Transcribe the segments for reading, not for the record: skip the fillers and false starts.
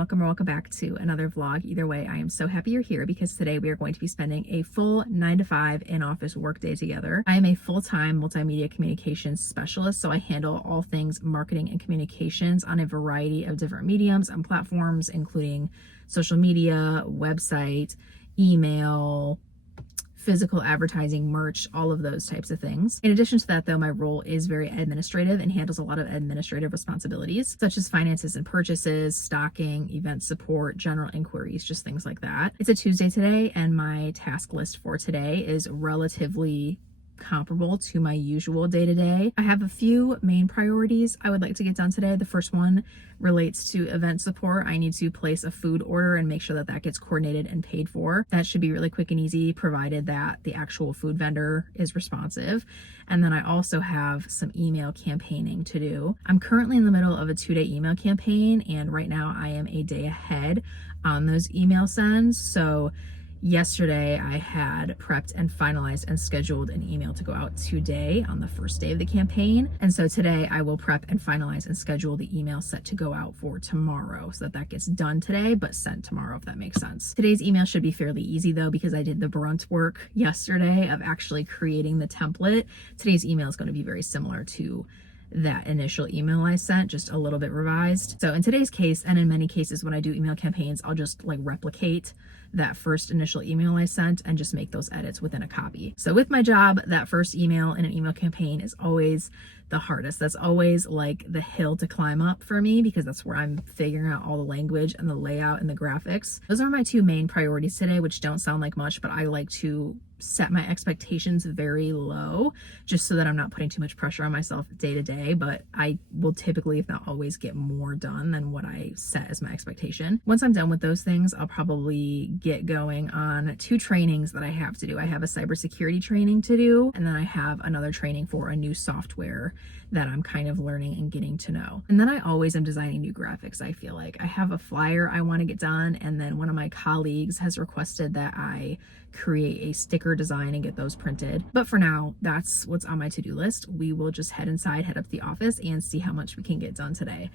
welcome or welcome back to another vlog. Either way, I am so happy you're here because today we are going to be spending a full 9 to 5 in-office workday together. I am a full-time multimedia communications specialist, so I handle all things marketing and communications on a variety of different mediums and platforms, including social media, website, email, physical advertising, merch, all of those types of things. In addition to that, though, my role is very administrative and handles a lot of administrative responsibilities, such as finances and purchases, stocking, event support, general inquiries, just things like that. It's a Tuesday today, and my task list for today is relatively comparable to my usual day-to-day. I have a few main priorities I would like to get done today. The first one relates to event support. I need to place a food order and make sure that that gets coordinated and paid for. That should be really quick and easy, provided that the actual food vendor is responsive. And then I also have some email campaigning to do. I'm currently in the middle of a 2-day email campaign, and right now I am a day ahead on those email sends. So yesterday, I had prepped and finalized and scheduled an email to go out today on the first day of the campaign. And so today I will prep and finalize and schedule the email set to go out for tomorrow so that that gets done today, but sent tomorrow, if that makes sense. Today's email should be fairly easy though, because I did the brunt work yesterday of actually creating the template. Today's email is going to be very similar to that initial email I sent, just a little bit revised. So in today's case, and in many cases when I do email campaigns, I'll just like replicate that first initial email I sent and just make those edits within a copy. So with my job, that first email in an email campaign is always the hardest. That's always like the hill to climb up for me, because that's where I'm figuring out all the language and the layout and the graphics. Those are my two main priorities today, which don't sound like much, but I like to set my expectations very low just so that I'm not putting too much pressure on myself day to day. But I will typically, if not always, get more done than what I set as my expectation. Once I'm done with those things, I'll probably get going on 2 trainings that I have to do. I have a cybersecurity training to do, and then I have another training for a new software that I'm kind of learning and getting to know. And then I always am designing new graphics. I feel like I have a flyer I want to get done, and then one of my colleagues has requested that I create a sticker design and get those printed. But for now, that's what's on my to-do list. We will just head inside, head up to the office, and see how much we can get done today.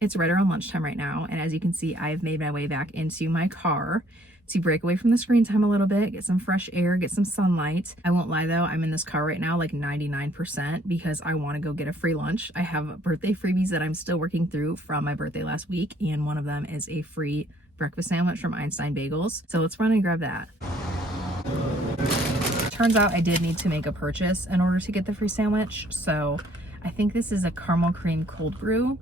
It's right around lunchtime right now, and as you can see, I've made my way back into my car to break away from the screen time a little bit, get some fresh air, get some sunlight. I won't lie though, I'm in this car right now like 99% because I want to go get a free lunch. I have birthday freebies that I'm still working through from my birthday last week, and one of them is a free breakfast sandwich from Einstein Bagels. So let's run and grab that. Turns out I did need to make a purchase in order to get the free sandwich. So I think this is a caramel cream cold brew.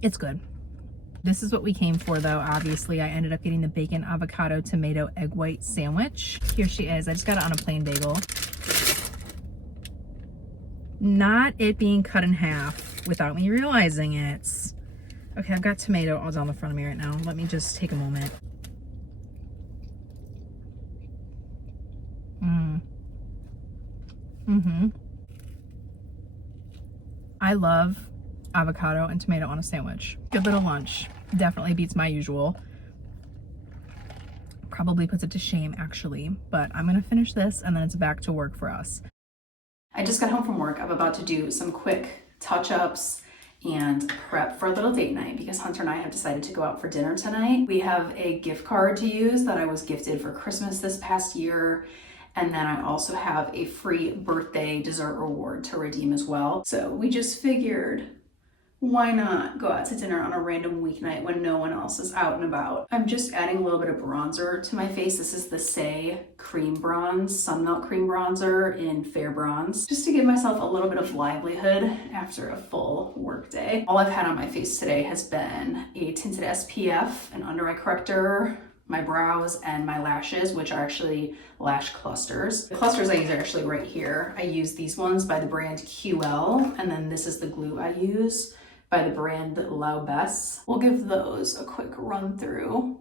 It's good. This is what we came for though. Obviously, I ended up getting the bacon, avocado, tomato, egg white sandwich. Here she is. I just got it on a plain bagel. Not it being cut in half without me realizing it. Okay, I've got tomato all down the front of me right now. Let me just take a moment. I love avocado and tomato on a sandwich. Good little lunch. Definitely beats my usual. Probably puts it to shame actually, but I'm gonna finish this and then it's back to work for us. I just got home from work. I'm about to do some quick touch-ups and prep for a little date night because Hunter and I have decided to go out for dinner tonight. We have a gift card to use that I was gifted for Christmas this past year. And then I also have a free birthday dessert reward to redeem as well. So we just figured, why not go out to dinner on a random weeknight when no one else is out and about? I'm just adding a little bit of bronzer to my face. This is the Say Cream Bronze, Sunmelt Cream Bronzer in Fair Bronze, just to give myself a little bit of livelihood after a full work day. All I've had on my face today has been a tinted SPF, an under eye corrector, my brows and my lashes, which are actually lash clusters. The clusters I use are actually right here. I use these ones by the brand QL, and then this is the glue I use by the brand Laubess. We'll give those a quick run through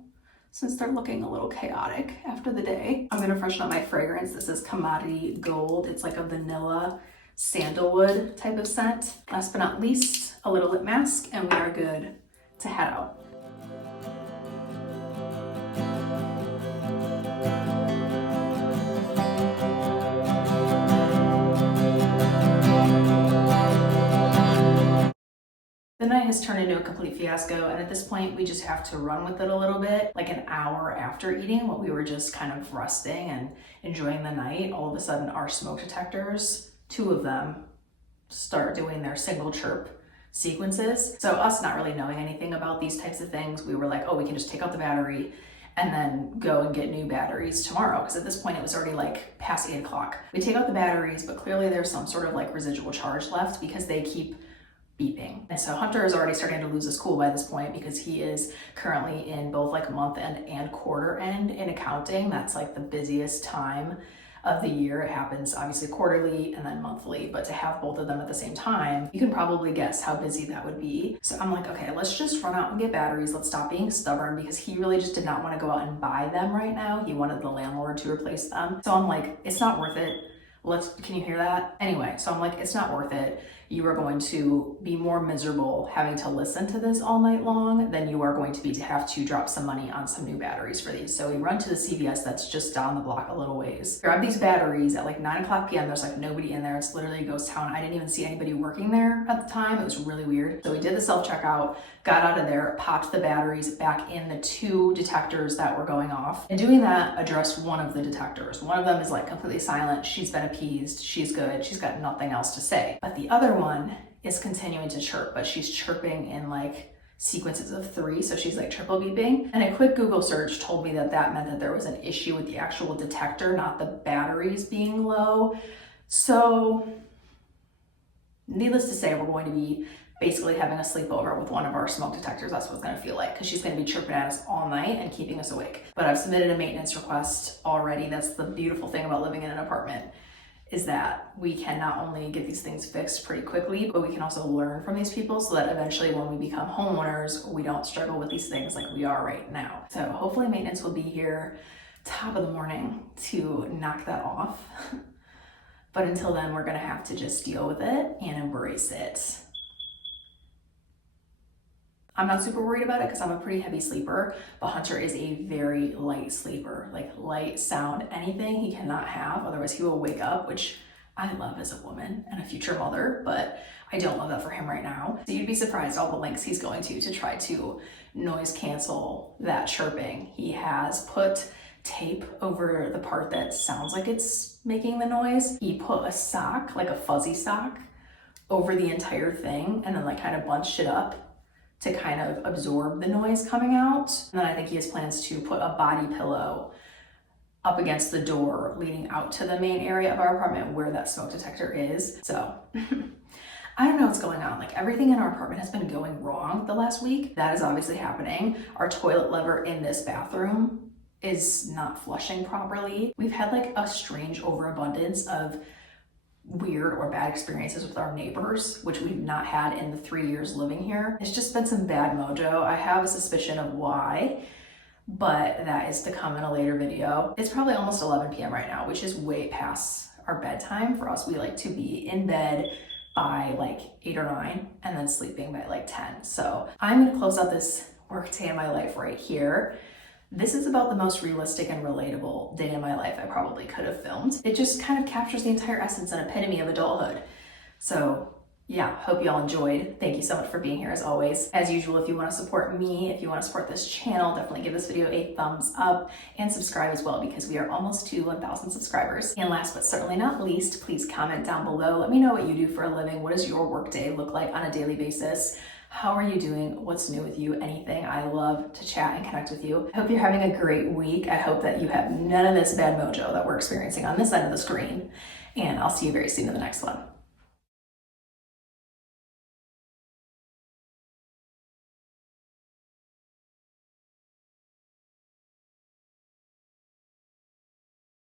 since they're looking a little chaotic after the day. I'm gonna freshen up my fragrance. This is Commodity Gold. It's like a vanilla sandalwood type of scent. Last but not least, a little lip mask, and we are good to head out. The night has turned into a complete fiasco, and at this point we just have to run with it a little bit. Like an hour after eating, while we were just kind of resting and enjoying the night, all of a sudden our smoke detectors, 2 of them, start doing their single chirp sequences. So us not really knowing anything about these types of things, we were like, oh, we can just take out the battery and then go and get new batteries tomorrow. Because at this point it was already like past 8 o'clock. We take out the batteries, but clearly there's some sort of like residual charge left because they keep beeping. And so Hunter is already starting to lose his cool by this point because he is currently in both like month end and quarter end in accounting. That's like the busiest time of the year. It happens obviously quarterly and then monthly, but to have both of them at the same time, you can probably guess how busy that would be. So I'm like, okay, let's just run out and get batteries. Let's stop being stubborn, because he really just did not want to go out and buy them right now. He wanted the landlord to replace them. So I'm like, it's not worth it. Can you hear that? Anyway, so I'm like, it's not worth it. You are going to be more miserable having to listen to this all night long than you are going to be to have to drop some money on some new batteries for these. So we run to the CVS that's just down the block a little ways. Grab these batteries at like 9 o'clock p.m. There's like nobody in there. It's literally a ghost town. I didn't even see anybody working there at the time. It was really weird. So we did the self-checkout, got out of there, popped the batteries back in the 2 detectors that were going off. And doing that, addressed one of the detectors. One of them is like completely silent. She's been appeased. She's good. She's got nothing else to say. But the other one is continuing to chirp, but she's chirping in like sequences of 3, so she's like triple beeping. And a quick Google search told me that that meant that there was an issue with the actual detector, not the batteries being low. So needless to say, we're going to be basically having a sleepover with one of our smoke detectors. That's what it's gonna feel like, because she's gonna be chirping at us all night and keeping us awake. But I've submitted a maintenance request already. That's the beautiful thing about living in an apartment, is that we can not only get these things fixed pretty quickly, but we can also learn from these people so that eventually when we become homeowners, we don't struggle with these things like we are right now. So hopefully maintenance will be here top of the morning to knock that off. But until then, we're gonna have to just deal with it and embrace it. I'm not super worried about it because I'm a pretty heavy sleeper, but Hunter is a very light sleeper. Like light, sound, anything he cannot have, otherwise he will wake up, which I love as a woman and a future mother, but I don't love that for him right now. So you'd be surprised all the lengths he's going to try to noise cancel that chirping. He has put tape over the part that sounds like it's making the noise. He put a sock, like a fuzzy sock, over the entire thing and then like kind of bunched it up to kind of absorb the noise coming out. And then I think he has plans to put a body pillow up against the door leading out to the main area of our apartment where that smoke detector is. So I don't know what's going on. Like everything in our apartment has been going wrong the last week. That is obviously happening. Our toilet lever in this bathroom is not flushing properly. We've had like a strange overabundance of weird or bad experiences with our neighbors, which we've not had in the 3 years living here. It's just been some bad mojo. I have a suspicion of why, but that is to come in a later video. It's probably almost 11 p.m. right now, which is way past our bedtime. For us, we like to be in bed by like 8 or 9 and then sleeping by like 10. So I'm gonna close out this work day in my life right here. This is about the most realistic and relatable day in my life I probably could have filmed. It just kind of captures the entire essence and epitome of adulthood. So yeah, hope y'all enjoyed. Thank you so much for being here as always. As usual, if you want to support me, if you want to support this channel, definitely give this video a thumbs up and subscribe as well, because we are almost to 1,000 subscribers. And last but certainly not least, please comment down below. Let me know what you do for a living. What does your workday look like on a daily basis? How are you doing? What's new with you? Anything. I love to chat and connect with you. I hope you're having a great week. I hope that you have none of this bad mojo that we're experiencing on this end of the screen. And I'll see you very soon in the next one.